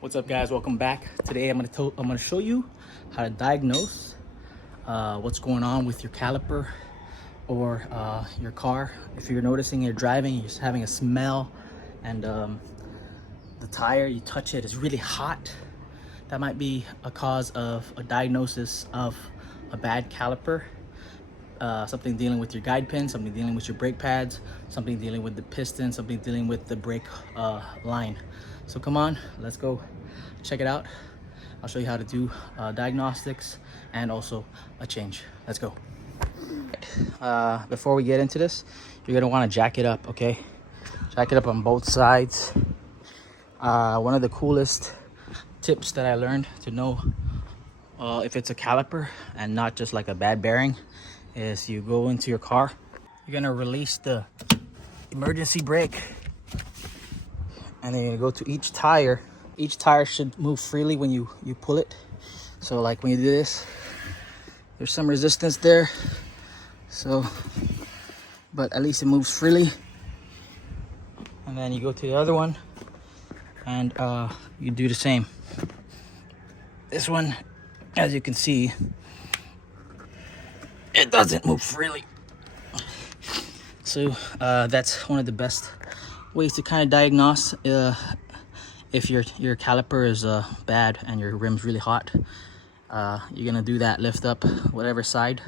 What's up, guys? Welcome back. Today I'm gonna show you how to diagnose what's going on with your caliper or your car. If you're noticing you're driving, you're just having a smell, and the tire, you touch it, is really hot. That might be a cause of a diagnosis of a bad caliper. Something dealing with your guide pin, something dealing with your brake pads, something dealing with the piston, something dealing with the brake line. So come on, let's go check it out. I'll show you how to do diagnostics and also a change. Let's go. Before we get into this, you're gonna want to jack it up, okay? Jack it up on both sides. One of the coolest tips that I learned to know if it's a caliper and not just like a bad bearing is you go into your car, you're gonna release the emergency brake, and then you're gonna go to each tire. Each tire should move freely when you pull it. So like when you do this, there's some resistance there, so but at least it moves freely. And then you go to the other one and you do the same. This one, as you can see, it doesn't move freely. So that's one of the best ways to kind of diagnose if your caliper is bad and your rim's really hot. You're gonna do that, lift up whatever side,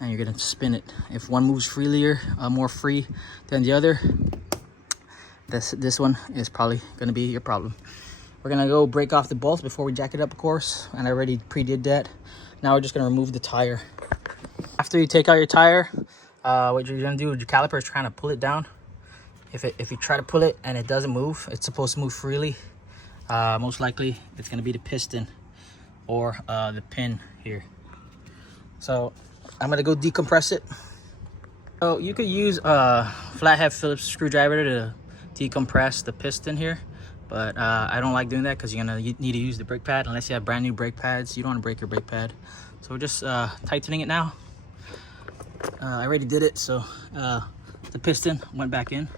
and you're gonna spin it. If one moves freely or more free than the other, this one is probably gonna be your problem. We're gonna go break off the bolts before we jack it up, of course, and I already pre-did that. Now we're just gonna remove the tire. After you take out your tire, what you're gonna do with your caliper is trying to pull it down. If you try to pull it and it doesn't move, it's supposed to move freely. Most likely it's gonna be the piston or the pin here. So I'm gonna go decompress it. So you could use a flathead Phillips screwdriver to decompress the piston here, but I don't like doing that because you're gonna need to use the brake pad. Unless you have brand new brake pads, you don't want to break your brake pad. So we're just tightening it now. I already did it, so the piston went back in, and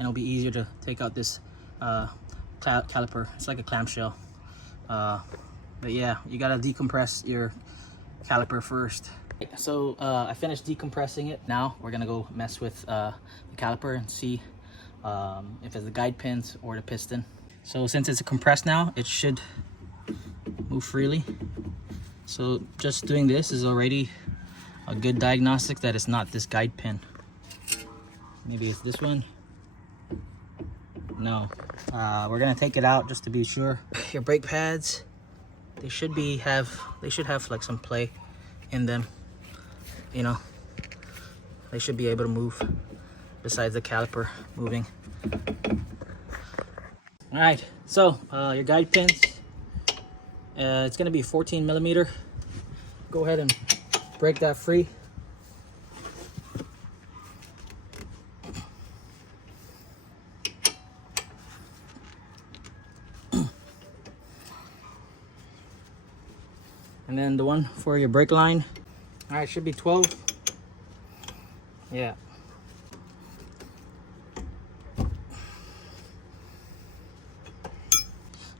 it'll be easier to take out this caliper. It's like a clamshell, but yeah, you gotta decompress your caliper first. So I finished decompressing it. Now we're gonna go mess with the caliper and see if it's the guide pins or the piston. So since it's compressed now, it should move freely. So just doing this is already a good diagnostic that it's not this guide pin. Maybe it's this one. No. We're gonna take it out just to be sure. Your brake pads, they should have like some play in them. You know, they should be able to move besides the caliper moving. All right, so your guide pins, it's gonna be 14 millimeter. Go ahead and break that free. And then the one for your brake line, all right, should be 12. Yeah.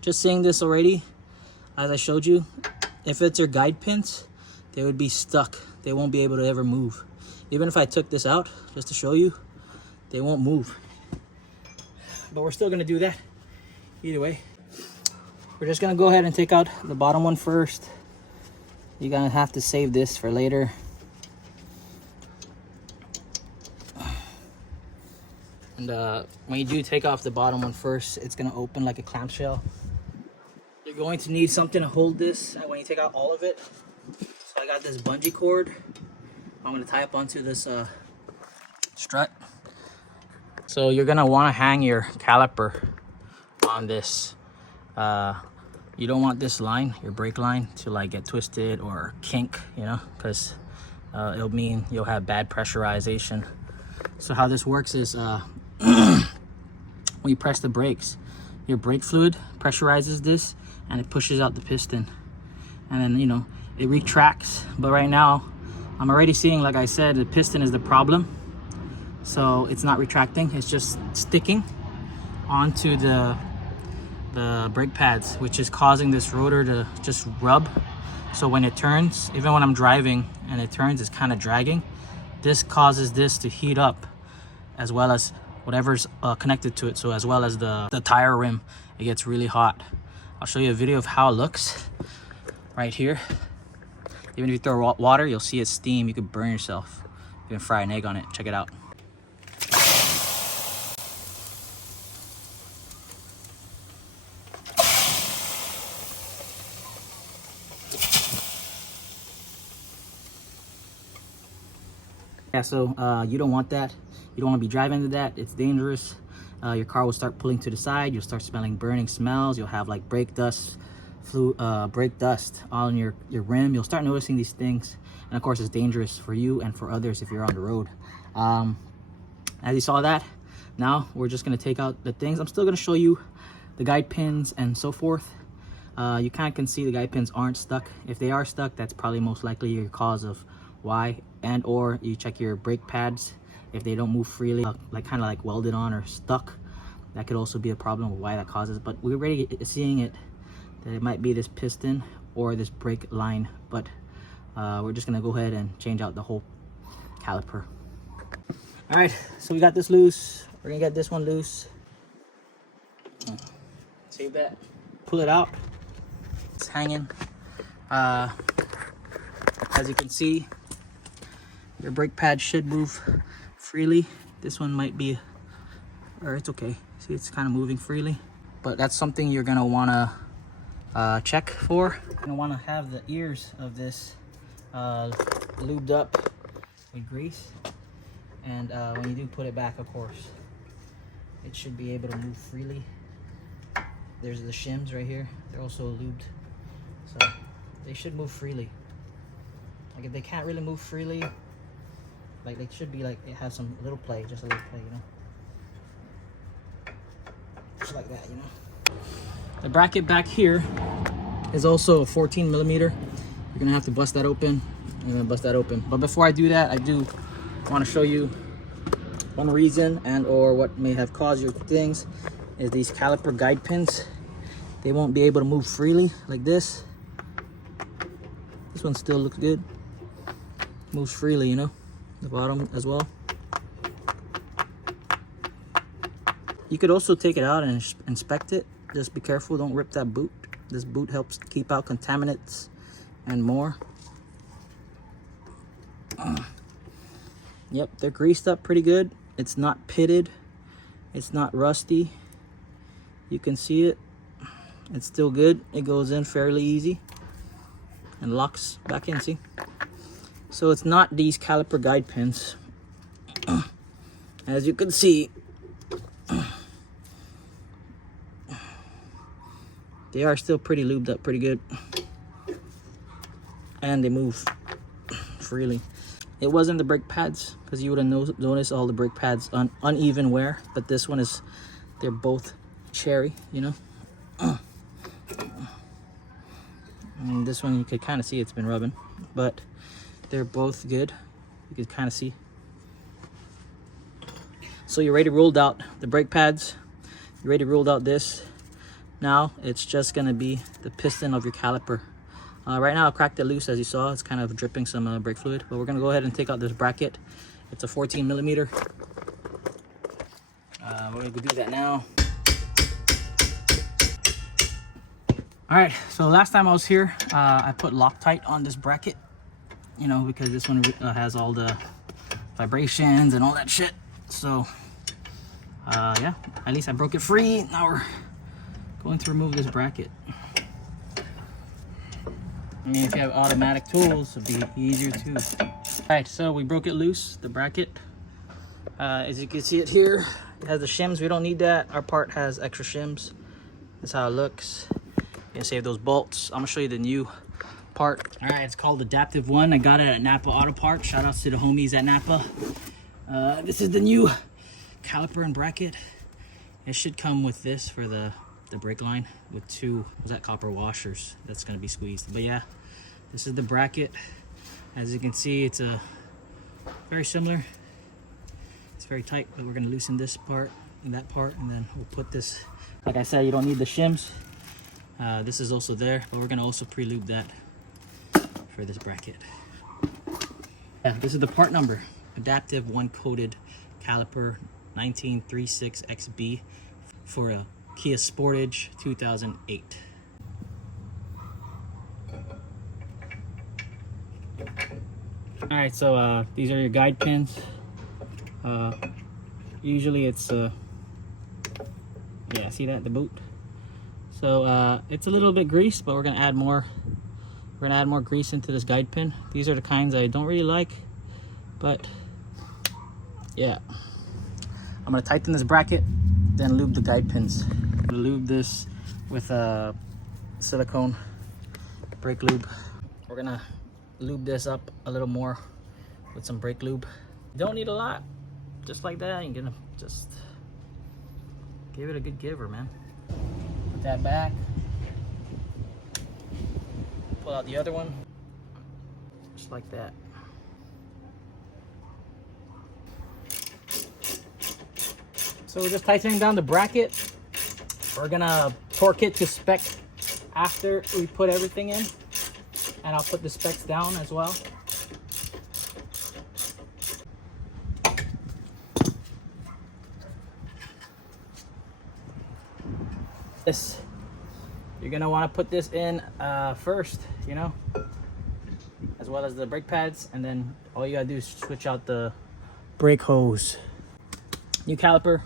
Just seeing this already, as I showed you, if it's your guide pins, they would be stuck. They won't be able to ever move. Even if I took this out just to show you, they won't move. But we're still gonna do that either way. We're just gonna go ahead and take out the bottom one first. You're gonna have to save this for later. And when you do take off the bottom one first, it's gonna open like a clamshell. You're going to need something to hold this when you take out all of it. So I got this bungee cord. I'm gonna tie up onto this strut. So you're gonna wanna hang your caliper on this. You don't want this line, your brake line, to like get twisted or kink, you know, because it'll mean you'll have bad pressurization. So how this works is when you press the brakes, your brake fluid pressurizes this and it pushes out the piston, and then, you know, it retracts. But right now I'm already seeing, like I said, the piston is the problem. So it's not retracting, it's just sticking onto the the brake pads, which is causing this rotor to just rub. So when it turns, even when I'm driving and it turns, it's kind of dragging. This causes this to heat up, as well as whatever's connected to it. So as well as the tire rim, it gets really hot. I'll show you a video of how it looks right here. Even if you throw water, you'll see it steam. You could burn yourself. You can fry an egg on it. Check it out. Yeah, so you don't want that. You don't want to be driving into that. It's dangerous. Your car will start pulling to the side. You'll start smelling burning smells. You'll have like brake dust, brake dust on your rim. You'll start noticing these things, and of course it's dangerous for you and for others if you're on the road. As you saw that, now we're just going to take out the things. I'm still going to show you the guide pins and so forth. You kind of can see the guide pins aren't stuck. If they are stuck, that's probably most likely your cause of why. And or you check your brake pads. If they don't move freely, like kind of like welded on or stuck, that could also be a problem with why that causes. But we're already seeing it, that it might be this piston or this brake line. But we're just gonna go ahead and change out the whole caliper. All right, so we got this loose. We're gonna get this one loose. Save that. Pull it out. It's hanging. As you can see, your brake pad should move freely. This one might be, or it's okay. See, it's kind of moving freely, but that's something you're gonna wanna check for. You're gonna wanna have the ears of this lubed up with grease, and when you do put it back, of course, it should be able to move freely. There's the shims right here. They're also lubed, so they should move freely. Like if they can't really move freely, like they should be like, it has some little play, just a little play, you know, just like that, you know. The bracket back here is also a 14 millimeter. You're gonna have to bust that open. You're gonna bust that open. But before I do that, I do want to show you one reason and or what may have caused your things is these caliper guide pins. They won't be able to move freely like this. This one still looks good. Moves freely, you know. The bottom as well. You could also take it out and inspect it. Just be careful, don't rip that boot. This boot helps keep out contaminants and more. Yep, they're greased up pretty good. It's not pitted. It's not rusty. You can see it. It's still good. It goes in fairly easy and locks back in, see? So it's not these caliper guide pins. As you can see, they are still pretty lubed up, pretty good. And they move freely. It wasn't the brake pads, because you would have noticed all the brake pads uneven wear. But this one is, they're both cherry, you know. And this one you could kind of see it's been rubbing, but they're both good. You can kind of see. So you already ruled out the brake pads. You already ruled out this. Now it's just gonna be the piston of your caliper. Right now I cracked it loose, as you saw. It's kind of dripping some brake fluid, but we're gonna go ahead and take out this bracket. It's a 14 millimeter. We're gonna go do that now. All right, so last time I was here, I put Loctite on this bracket, you know, because this one has all the vibrations and all that shit. So, yeah, at least I broke it free. Now we're going to remove this bracket. I mean, if you have automatic tools, it'd be easier too. All right, so we broke it loose, the bracket. As you can see it here, it has the shims. We don't need that. Our part has extra shims. That's how it looks. You can save those bolts. I'm gonna show you the new part. All right, it's called Adaptive One. I got it at Napa Auto Parts. Shout outs to the homies at Napa. This is the new caliper and bracket. It should come with this for the brake line with two, was that copper washers that's gonna be squeezed. But yeah, this is the bracket. As you can see, it's very similar. It's very tight, but we're gonna loosen this part in that part, and then we'll put this, like I said, you don't need the shims. This is also there, but we're gonna also pre-lube that for this bracket. Yeah, this is the part number. Adaptive one-coated caliper 1936XB for a Kia Sportage 2008. All right, so these are your guide pins. Usually it's yeah, see that, the boot? So it's a little bit greased, but we're gonna add more. We're gonna add more grease into this guide pin. These are the kinds I don't really like, but yeah. I'm gonna tighten this bracket, then lube the guide pins. I'm gonna lube this with a silicone brake lube. We're gonna lube this up a little more with some brake lube. You don't need a lot, just like that. You're gonna just give it a good giver, man. Put that back. Pull out the other one, just like that. So we're just tightening down the bracket. We're gonna torque it to spec after we put everything in, and I'll put the specs down as well. This, you're gonna want to put this in first, you know, as well as the brake pads, and then all you gotta do is switch out the brake hose. New caliper,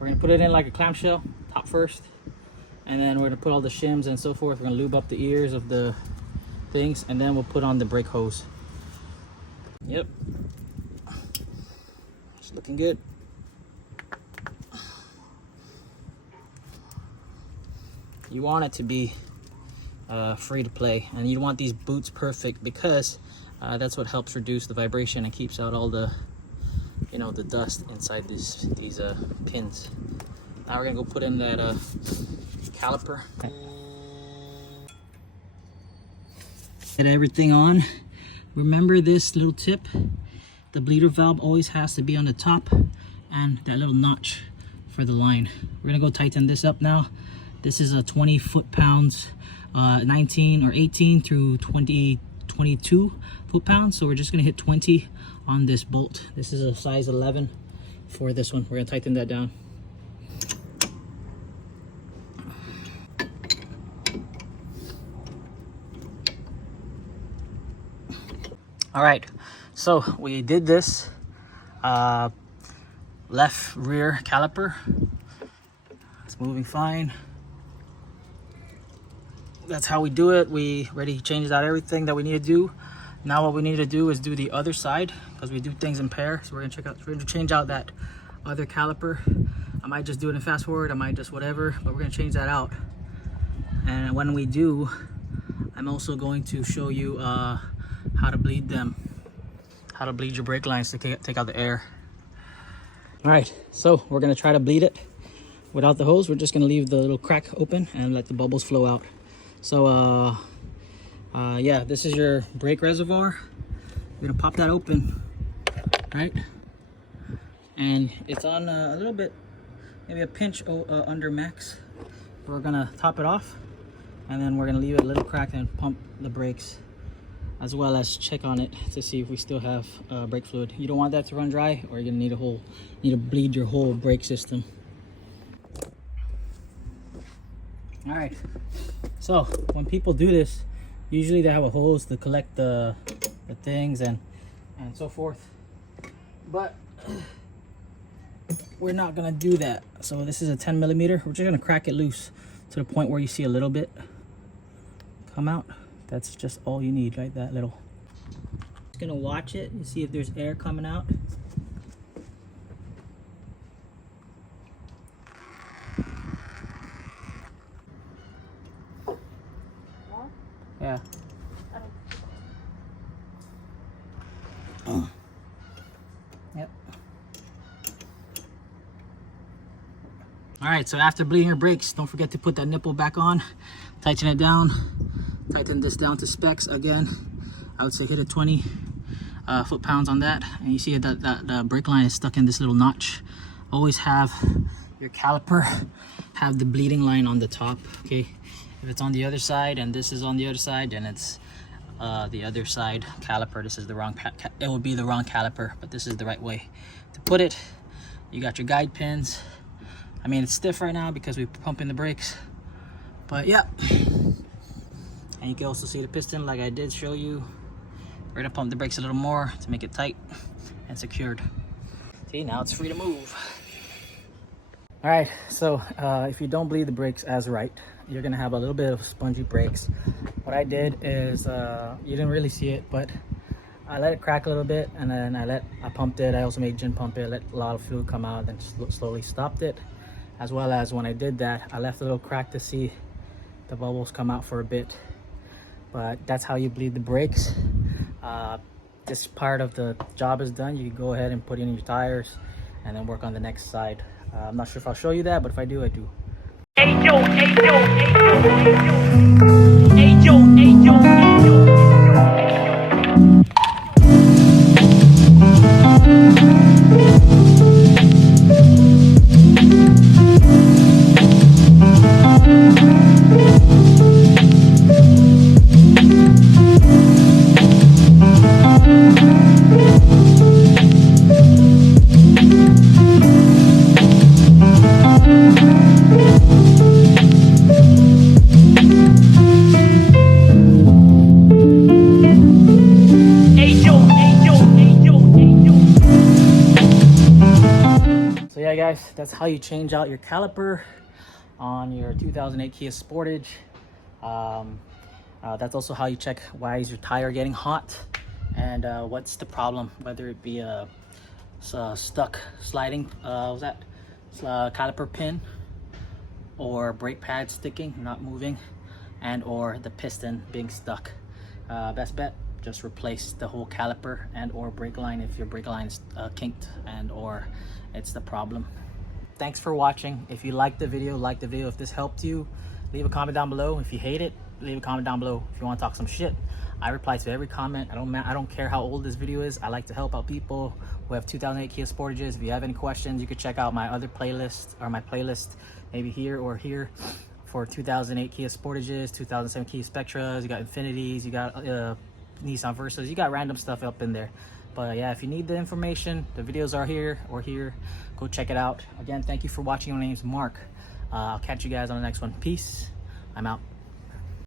we're gonna put it in like a clamshell, top first, and then we're gonna put all the shims and so forth. We're gonna lube up the ears of the things, and then we'll put on the brake hose. Yep, it's looking good. You want it to be free to play, and you want these boots perfect, because that's what helps reduce the vibration and keeps out all the, you know, the dust inside these pins. Now we're gonna go put in that caliper. Get everything on. Remember this little tip: the bleeder valve always has to be on the top, and that little notch for the line. We're gonna go tighten this up now. This is a 20 foot-pounds, 19 or 18 through 22 foot-pounds. So we're just gonna hit 20 on this bolt. This is a size 11 for this one. We're gonna tighten that down. All right, so we did this left rear caliper. It's moving fine. That's how we do it. We already changed out everything that we need to do. Now what we need to do is do the other side, because we do things in pair. So we're gonna change out that other caliper. I might just do it in fast forward, I might just whatever, but we're gonna change that out. And when we do, I'm also going to show you how to bleed them, how to bleed your brake lines to take out the air. All right, so we're gonna try to bleed it without the hose. We're just gonna leave the little crack open and let the bubbles flow out. So yeah, this is your brake reservoir. We're gonna pop that open, right? And it's on a little bit, maybe a pinch under max. We're gonna top it off, and then we're gonna leave it a little crack and pump the brakes, as well as check on it to see if we still have brake fluid. You don't want that to run dry, or you're gonna need to bleed your whole brake system. All right, so when people do this, usually they have a hose to collect the things and so forth, but we're not gonna do that. So this is a 10 millimeter. We're just gonna crack it loose to the point where you see a little bit come out. That's just all you need, right? That little. Just gonna watch it and see if there's air coming out. Yeah. Yep. All right, so after bleeding your brakes, don't forget to put that nipple back on, tighten it down, tighten this down to specs again. I would say hit a 20 foot-pounds on that, and you see that the brake line is stuck in this little notch. always have your caliper have the bleeding line on the top. Okay, if it's on the other side and this is on the other side, then it's the other side caliper. This is the wrong it would be the wrong caliper, but this is the right way to put it. You got your guide pins. I mean, it's stiff right now because we're pumping the brakes, but yeah. And you can also see the piston like I did show you. We're gonna pump the brakes a little more to make it tight and secured. See, now it's free to move. All right, so if you don't bleed the brakes as right, you're gonna have a little bit of spongy brakes. What I did is, you didn't really see it, but I let it crack a little bit, and then I pumped it. I also made Jin pump it, let a lot of fluid come out, then slowly stopped it. As well as when I did that, I left a little crack to see the bubbles come out for a bit. But that's how you bleed the brakes. This part of the job is done. You can go ahead and put in your tires and then work on the next side. I'm not sure if I'll show you that, but if I do, I do. Hey yo, hey yo, hey yo, hey yo, hey yo, hey yo, hey yo. Yeah guys, that's how you change out your caliper on your 2008 Kia Sportage. That's also how you check why is your tire getting hot and what's the problem, whether it be a stuck sliding caliper pin, or brake pad sticking, not moving, and or the piston being stuck. Best bet, just replace the whole caliper and or brake line if your brake line is kinked and or it's the problem. Thanks for watching. If you liked the video, like the video. If this helped you, leave a comment down below. If you hate it, leave a comment down below. If you want to talk some shit, I reply to every comment. I don't care how old this video is. I like to help out people who have 2008 Kia Sportages. If you have any questions, you could check out my other playlist, or my playlist maybe here or here, for 2008 Kia Sportages, 2007 Kia Spectras. You got Infinities, you got Nissan Versas, you got random stuff up in there. But yeah, if you need the information, the videos are here or here. Go check it out. Again, thank you for watching. My name's Mark. I'll catch you guys on the next one. Peace. I'm out.